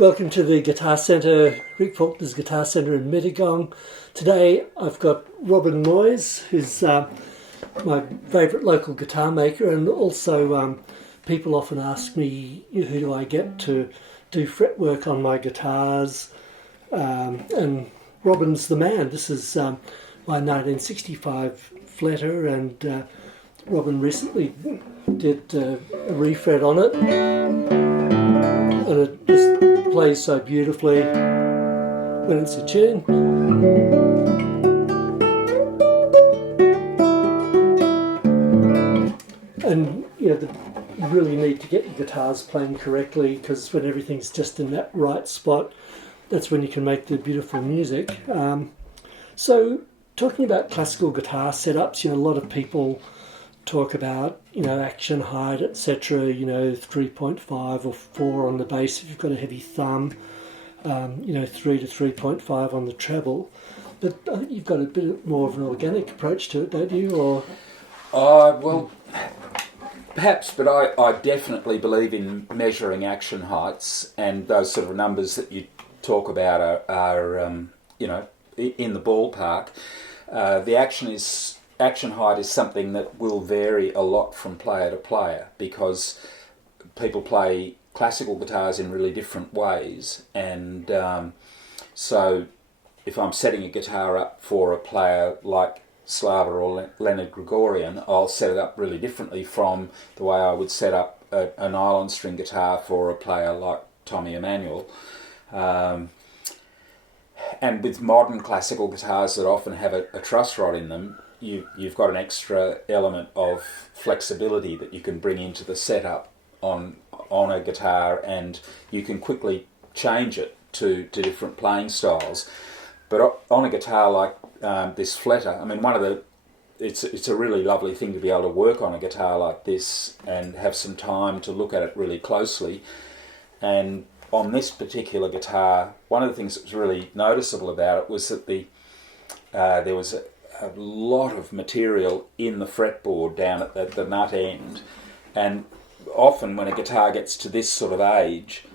Welcome to the Guitar Centre, Rick Faulkner's Guitar Centre in Mittagong. Today I've got Robin Moyes, who's my favourite local guitar maker, and also people often ask me, who do I get to do fretwork on my guitars, and Robin's the man. This is my 1965 Fleta, and Robin recently did a refret on it, and it just plays so beautifully when it's a tune. And you really need to get your guitars playing correctly, because when everything's just in that right spot, that's when you can make the beautiful music. So talking about classical guitar setups, a lot of people talk about, action height, etc., 3.5 or 4 on the bass if you've got a heavy thumb, 3 to 3.5 on the treble. But I think you've got a bit more of an organic approach to it, don't you? Or well, perhaps, but I definitely believe in measuring action heights, and those sort of numbers that you talk about are in the ballpark. The action height is something that will vary a lot from player to player, because people play classical guitars in really different ways, and so if I'm setting a guitar up for a player like Slava or Leonard Grigoryan, I'll set it up really differently from the way I would set up a nylon string guitar for a player like Tommy Emanuel. And with modern classical guitars that often have a truss rod in them, you've got an extra element of flexibility that you can bring into the setup on a guitar, and you can quickly change it to different playing styles. But on a guitar like this Fleta, it's a really lovely thing to be able to work on a guitar like this and have some time to look at it really closely. And on this particular guitar, one of the things that was really noticeable about it was that there was a lot of material in the fretboard down at the nut end, and often when a guitar gets to this sort of age,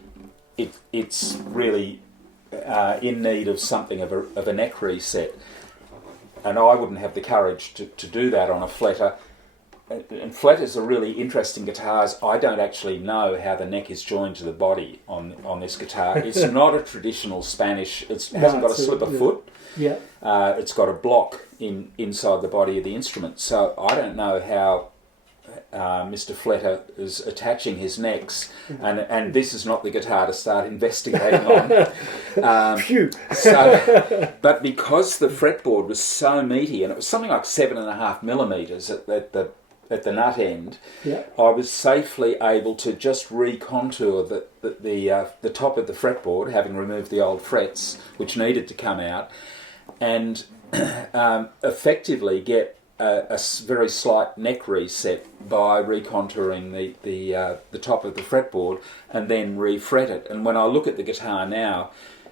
it's really in need of something of a neck reset, and I wouldn't have the courage to do that on a Fleta. And Fletas are really interesting guitars. I don't actually know how the neck is joined to the body on this guitar. It's not a traditional Spanish. It hasn't got a slipper foot. Yeah. It's got a block inside the body of the instrument. So I don't know how Mr. Fleta is attaching his necks, and this is not the guitar to start investigating on. Phew. But because the fretboard was so meaty, and it was something like 7.5 millimeters at the nut end, yeah, I was safely able to just recontour the top of the fretboard, having removed the old frets which needed to come out, and effectively get a very slight neck reset by recontouring the top of the fretboard and then refret it. And when I look at the guitar now,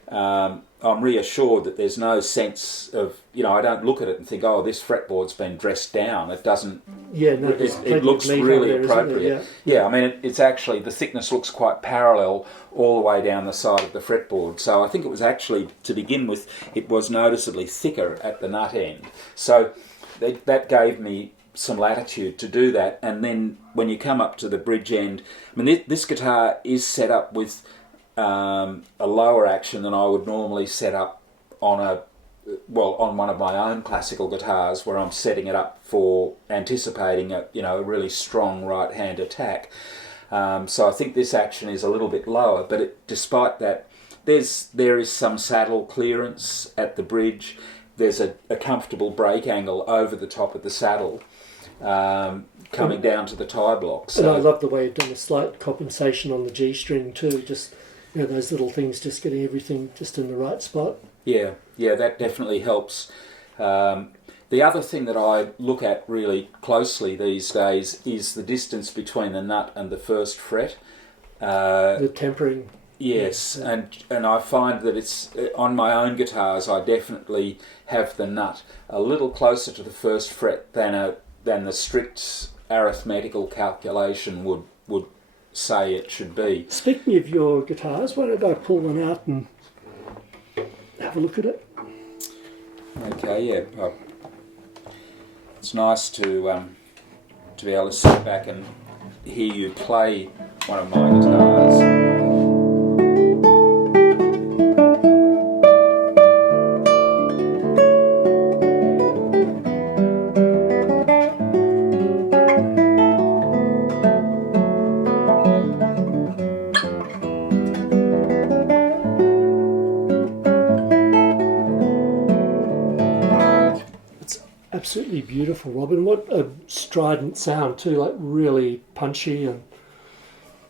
I'm reassured that there's no sense of, I don't look at it and think, oh, this fretboard's been dressed down. It doesn't. Yeah, no, it looks really appropriate. Yeah, it's actually, the thickness looks quite parallel all the way down the side of the fretboard. So I think it was actually, to begin with, it was noticeably thicker at the nut end. So that gave me some latitude to do that. And then when you come up to the bridge end, this guitar is set up with a lower action than I would normally set up on one of my own classical guitars, where I'm setting it up for anticipating a really strong right hand attack. So I think this action is a little bit lower, but despite that, there is some saddle clearance at the bridge. There's a comfortable break angle over the top of the saddle, coming down to the tie block. So, and I love the way you've done a slight compensation on the G string too. Just those little things, just getting everything just in the right spot. Yeah, that definitely helps. The other thing that I look at really closely these days is the distance between the nut and the first fret. The tempering. Yes, and I find that it's on my own guitars, I definitely have the nut a little closer to the first fret than the strict arithmetical calculation would say it should be. Speaking of your guitars, why don't I pull one out and have a look at it? Okay, yeah. It's nice to be able to sit back and hear you play one of my guitars. Absolutely beautiful, Robin. What a strident sound too, like really punchy and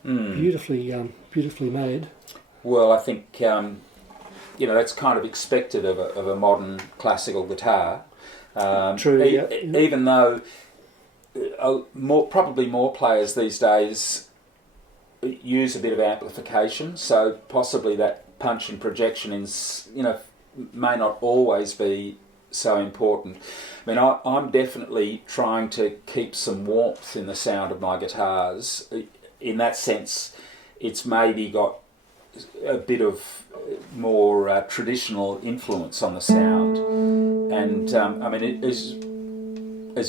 beautifully made. Well, I think that's kind of expected of a modern classical guitar. True. Even though probably more players these days use a bit of amplification, so possibly that punch and projection is may not always be so important. I mean, I'm definitely trying to keep some warmth in the sound of my guitars. In that sense, it's maybe got a bit of more traditional influence on the sound. And I mean, as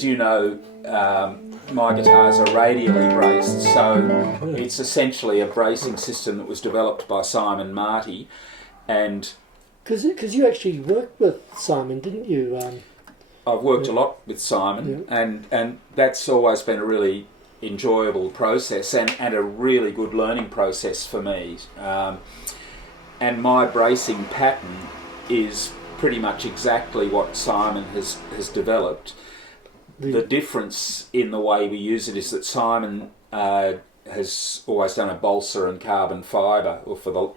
you know, my guitars are radially braced, so it's essentially a bracing system that was developed by Simon Marty. And because you actually worked with Simon, didn't you? I've worked a lot with Simon, and that's always been a really enjoyable process and a really good learning process for me. And my bracing pattern is pretty much exactly what Simon has developed. The difference in the way we use it is that Simon has always done a balsa and carbon fibre, or for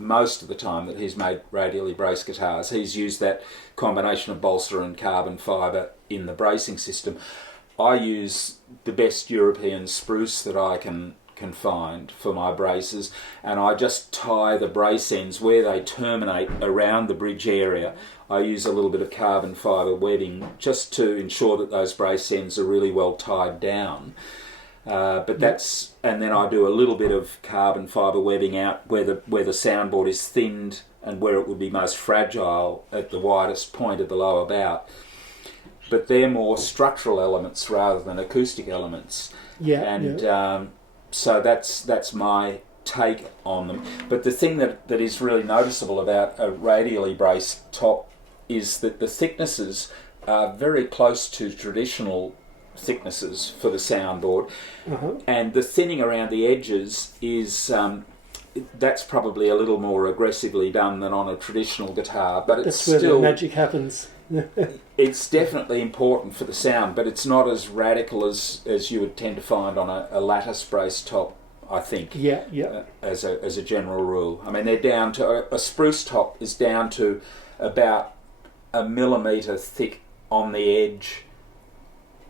most of the time that he's made radially braced guitars, he's used that combination of balsa and carbon fibre in the bracing system. I use the best European spruce that I can find for my braces, and I just tie the brace ends where they terminate around the bridge area. I use a little bit of carbon fibre webbing just to ensure that those brace ends are really well tied down. And then I do a little bit of carbon fibre webbing out where the soundboard is thinned and where it would be most fragile at the widest point of the lower bout. But they're more structural elements rather than acoustic elements. So that's my take on them. But the thing that is really noticeable about a radially braced top is that the thicknesses are very close to traditional thicknesses for the soundboard, and the thinning around the edges is that's probably a little more aggressively done than on a traditional guitar, but it's where still the magic happens. It's definitely important for the sound, but it's not as radical as you would tend to find on a lattice brace top, I think. As a general rule, I mean, they're down to a spruce top is down to about 1 millimetre thick on the edge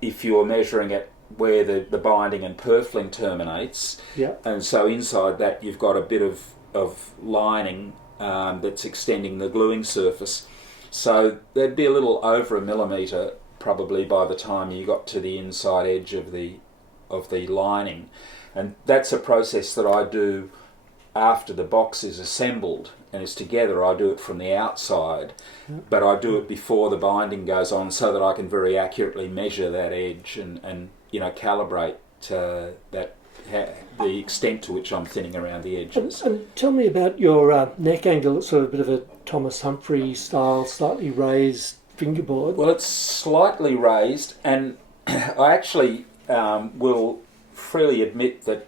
if you're measuring it where the binding and purfling terminates. And so inside that you've got a bit of lining that's extending the gluing surface. So there'd be a little over 1 millimetre probably by the time you got to the inside edge of the lining. And that's a process that I do after the box is assembled and is together. I do it from the outside, but I do it before the binding goes on so that I can very accurately measure that edge and calibrate the extent to which I'm thinning around the edges. And tell me about your neck angle. It's sort of a bit of a Thomas Humphrey style, slightly raised fingerboard. Well, it's slightly raised, and I actually will freely admit that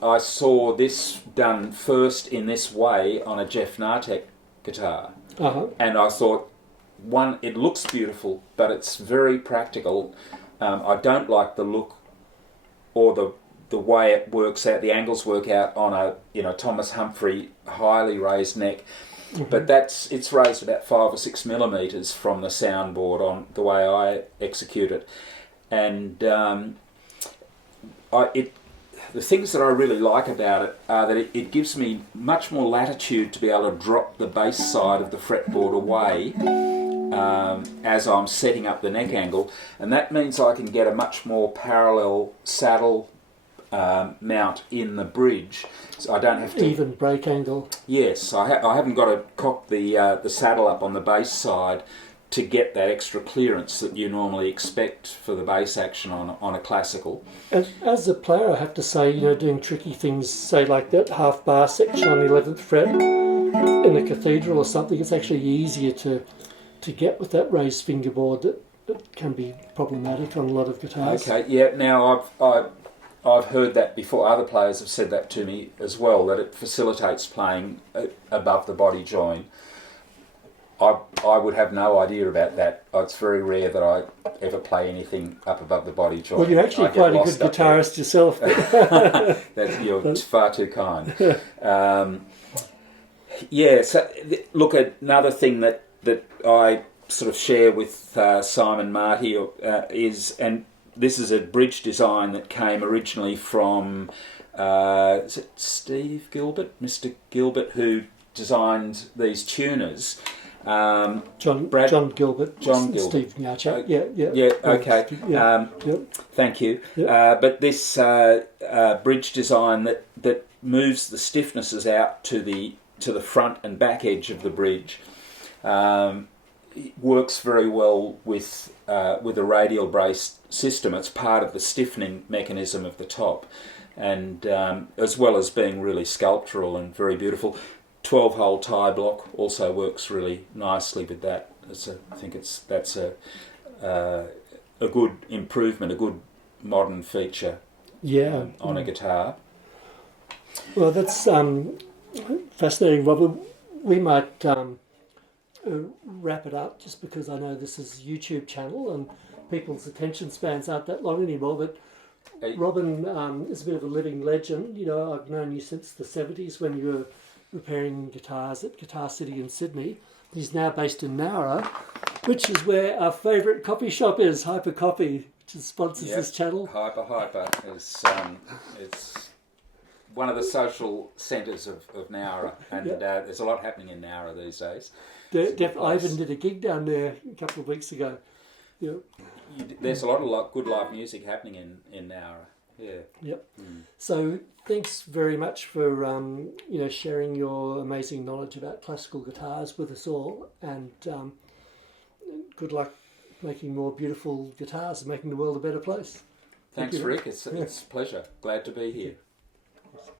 I saw this done first in this way on a Jeff Nartek guitar. And I thought, one, it looks beautiful, but it's very practical. I don't like the look or the way it works out, the angles work out on a Thomas Humphrey highly raised neck. But it's raised about 5 or 6 millimetres from the soundboard on the way I execute it. And the things that I really like about it are that it gives me much more latitude to be able to drop the bass side of the fretboard away as I'm setting up the neck angle, and that means I can get a much more parallel saddle mount in the bridge, so I don't have to even brake angle. Yes, I haven't got to cock the saddle up on the bass side to get that extra clearance that you normally expect for the bass action on a classical. As a player, I have to say, doing tricky things, say like that half bar section on the 11th fret in a cathedral or something, it's actually easier to get with that raised fingerboard that can be problematic on a lot of guitars. Okay, yeah. Now I've heard that before. Other players have said that to me as well, that it facilitates playing above the body join. I would have no idea about that. It's very rare that I ever play anything up above the body joint. Well, you're actually quite a good guitarist yourself. You're far too kind. So look, another thing that I sort of share with Simon Marty is, and this is a bridge design that came originally from, is it Steve Gilbert? Mr. Gilbert, who designed these tuners. John Gilbert. Steve Ignacio. Okay. Thank you. But this bridge design that moves the stiffnesses out to the front and back edge of the bridge works very well with a radial brace system. It's part of the stiffening mechanism of the top, and as well as being really sculptural and very beautiful. 12-hole tie block also works really nicely with that. I think that's a good improvement, a good modern feature. On a guitar. Well, that's fascinating, Robert. We might wrap it up, just because I know this is a YouTube channel and people's attention spans aren't that long anymore. But Robin is a bit of a living legend. I've known you since the 70s when you were repairing guitars at Guitar City in Sydney. He's now based in Nowra, which is where our favourite coffee shop is, Hyper Coffee, which sponsors this channel. Hyper is it's one of the social centres of Nowra, and there's a lot happening in Nowra these days. I even did a gig down there a couple of weeks ago. There's a lot of good live music happening in Nowra. Yep. So thanks very much for sharing your amazing knowledge about classical guitars with us all, and good luck making more beautiful guitars and making the world a better place. Thanks, Rick. It's a pleasure. Glad to be here.